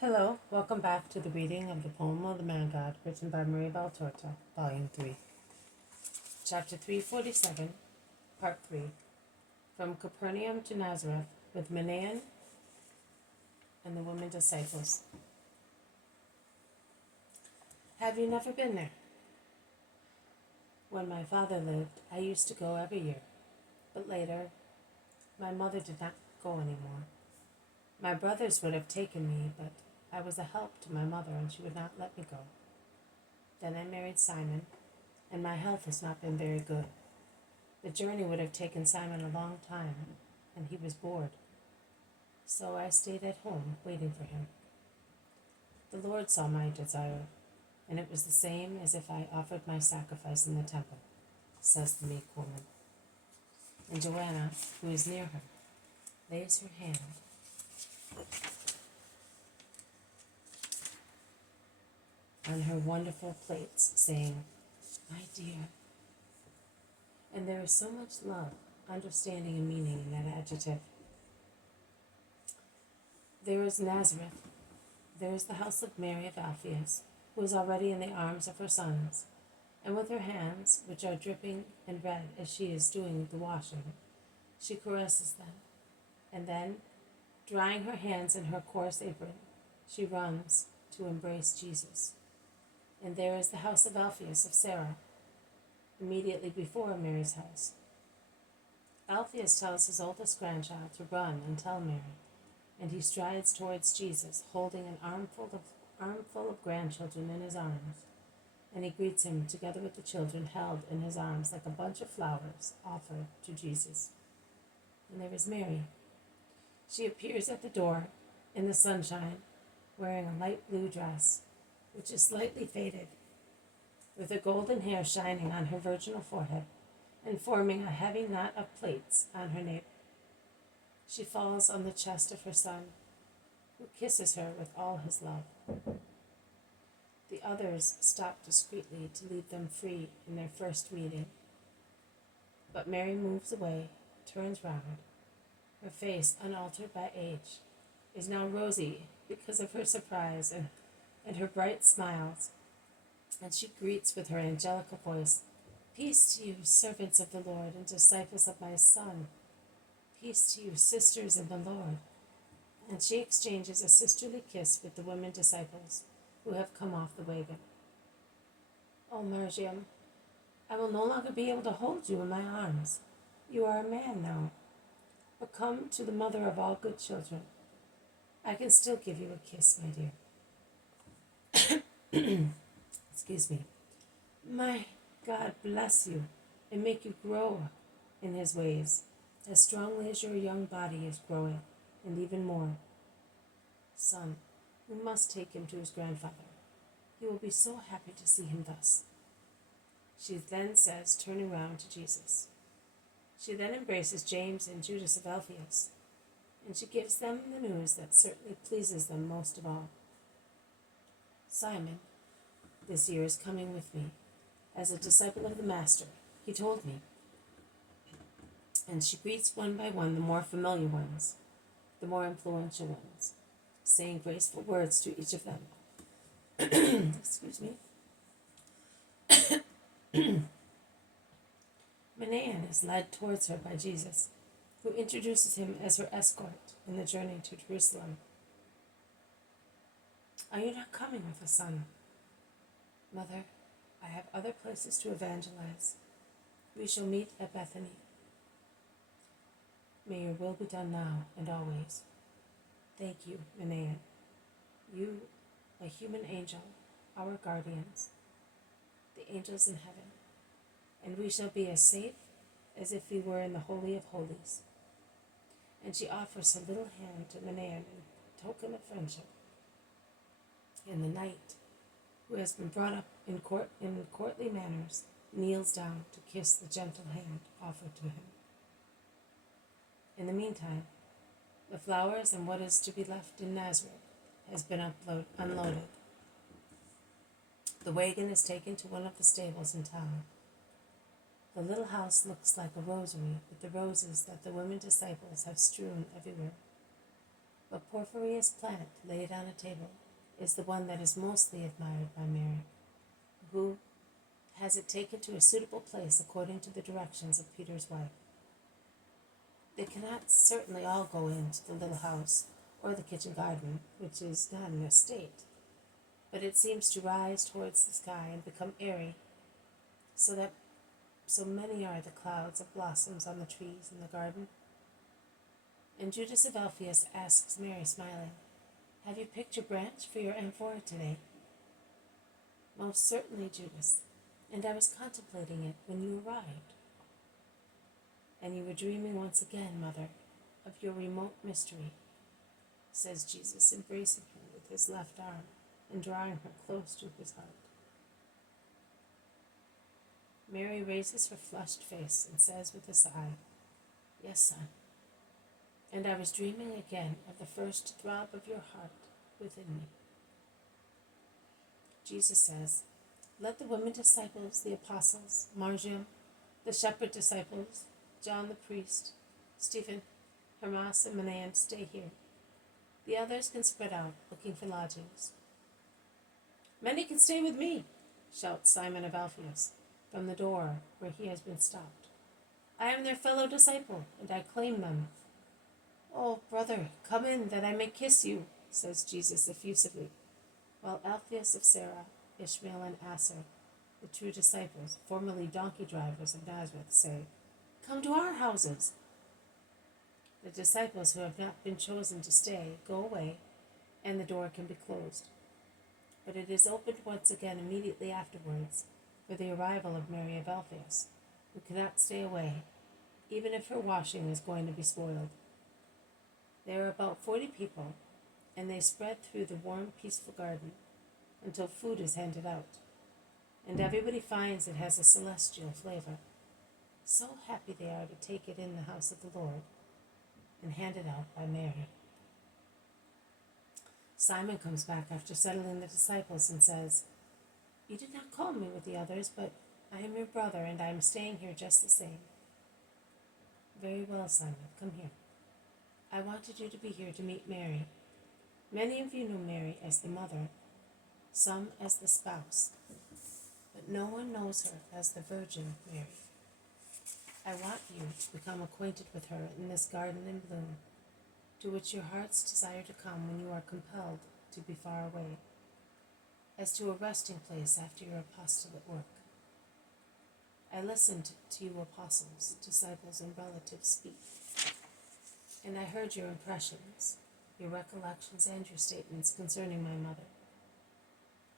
Hello, welcome back to the reading of the poem of the Man God, written by Maria Valtorta, Volume 3, Chapter 347, Part 3, From Capernaum to Nazareth, with Manaen and the women disciples. Have you never been there? When my father lived, I used to go every year, but later, my mother did not go anymore. My brothers would have taken me, but I was a help to my mother and she would not let me go. Then I married Simon, and my health has not been very good. The journey would have taken Simon a long time, and he was bored. So I stayed at home, waiting for him. The Lord saw my desire, and it was the same as if I offered my sacrifice in the temple, says the meek woman. And Joanna, who is near her, lays her hand on her wonderful plates, saying, "My dear." And there is so much love, understanding, and meaning in that adjective. There is Nazareth. There is the house of Mary of Alphaeus, who is already in the arms of her sons, and with her hands, which are dripping and red as she is doing the washing, she caresses them, and then, drying her hands in her coarse apron, she runs to embrace Jesus. And there is the house of Alphaeus of Sarah, immediately before Mary's house. Alphaeus tells his oldest grandchild to run and tell Mary, and he strides towards Jesus, holding an armful of grandchildren in his arms, and he greets him together with the children held in his arms like a bunch of flowers offered to Jesus. And there is Mary. She appears at the door in the sunshine, wearing a light blue dress, which is slightly faded, with her golden hair shining on her virginal forehead and forming a heavy knot of plaits on her nape. She falls on the chest of her son, who kisses her with all his love. The others stop discreetly to leave them free in their first meeting. But Mary moves away, turns round. Her face, unaltered by age, is now rosy because of her surprise and her bright smiles, and she greets with her angelical voice, "Peace to you, servants of the Lord and disciples of my Son. Peace to you, sisters in the Lord." And she exchanges a sisterly kiss with the women disciples who have come off the wagon. "Oh, Margiam, I will no longer be able to hold you in my arms. You are a man now. But come to the mother of all good children. I can still give you a kiss, my dear." Excuse me. "My God bless you and make you grow in his ways, as strongly as your young body is growing, and even more. Son, you must take him to his grandfather. He will be so happy to see him thus," she then says, turning round to Jesus. She then embraces James and Judas of Alphaeus, and she gives them the news that certainly pleases them most of all. "Simon, this year is coming with me, as a disciple of the Master, he told me." And she greets one by one the more familiar ones, the more influential ones, saying graceful words to each of them. Excuse me. Manaen is led towards her by Jesus, who introduces him as her escort in the journey to Jerusalem. "Are you not coming with us, son?" "Mother, I have other places to evangelize. We shall meet at Bethany." "May your will be done now and always." "Thank you, Manaen. You, a human angel, our guardians, the angels in heaven, and we shall be as safe as if we were in the Holy of Holies." And she offers her little hand to Manaen in token of friendship. And the knight, who has been brought up in courtly manners, kneels down to kiss the gentle hand offered to him. In the meantime, the flowers and what is to be left in Nazareth has been unloaded. The wagon is taken to one of the stables in town. The little house looks like a rosary with the roses that the women disciples have strewn everywhere. but Porphyria's plant laid on a table is the one that is mostly admired by Mary, who has it taken to a suitable place according to the directions of Peter's wife. They cannot certainly all go into the little house or the kitchen garden, which is not an estate, but it seems to rise towards the sky and become airy, so many are the clouds of blossoms on the trees in the garden. And Judas of Alphaeus asks Mary, smiling, "Have you picked your branch for your amphora today?" "Most certainly, Judas, and I was contemplating it when you arrived." "And you were dreaming once again, Mother, of your remote mystery," says Jesus, embracing her with his left arm and drawing her close to his heart. Mary raises her flushed face and says with a sigh, "Yes, son, and I was dreaming again of the first throb of your heart within me." Jesus says, "Let the women disciples, the apostles, Marjam, the shepherd disciples, John the priest, Stephen, Hermas, and Manaen stay here. The others can spread out, looking for lodgings." "Many can stay with me," shouts Simon of Alphaeus from the door where he has been stopped. "I am their fellow disciple, and I claim them." "Oh, brother, come in that I may kiss you," says Jesus effusively, while Alphaeus of Sarah, Ishmael, and Aser, the true disciples, formerly donkey drivers of Nazareth, say, "Come to our houses." The disciples who have not been chosen to stay go away, and the door can be closed. But it is opened once again immediately afterwards for the arrival of Mary of Alphaeus, who cannot stay away, even if her washing is going to be spoiled. There are about 40 people, and they spread through the warm, peaceful garden until food is handed out, and everybody finds it has a celestial flavor. So happy they are to take it in the house of the Lord and hand it out by Mary. Simon comes back after settling the disciples and says, "You did not call me with the others, but I am your brother, and I am staying here just the same." "Very well, Simon, come here. I wanted you to be here to meet Mary. Many of you know Mary as the mother, some as the spouse, but no one knows her as the Virgin Mary. I want you to become acquainted with her in this garden in bloom, to which your hearts desire to come when you are compelled to be far away, as to a resting place after your apostolate work. I listened to you apostles, disciples, and relatives speak, and I heard your impressions, your recollections, and your statements concerning my mother.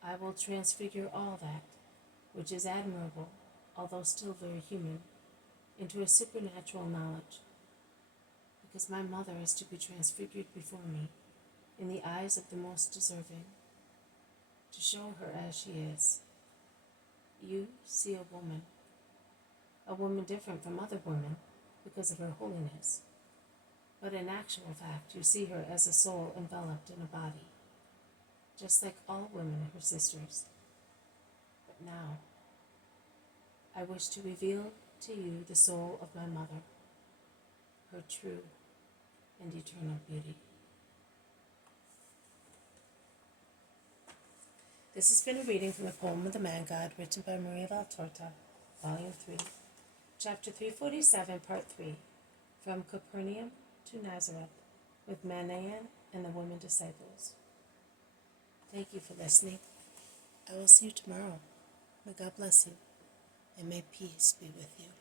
I will transfigure all that, which is admirable, although still very human, into a supernatural knowledge, because my mother is to be transfigured before me in the eyes of the most deserving, to show her as she is. You see a woman different from other women because of her holiness, but in actual fact you see her as a soul enveloped in a body, just like all women, her sisters. But now, I wish to reveal to you the soul of my mother, her true and eternal beauty." This has been a reading from the poem of the Man God, written by Maria Valtorta, Volume 3, Chapter 347, Part 3, From Capernaum to Nazareth, with Manaen and the women disciples. Thank you for listening. I will see you tomorrow. May God bless you, and may peace be with you.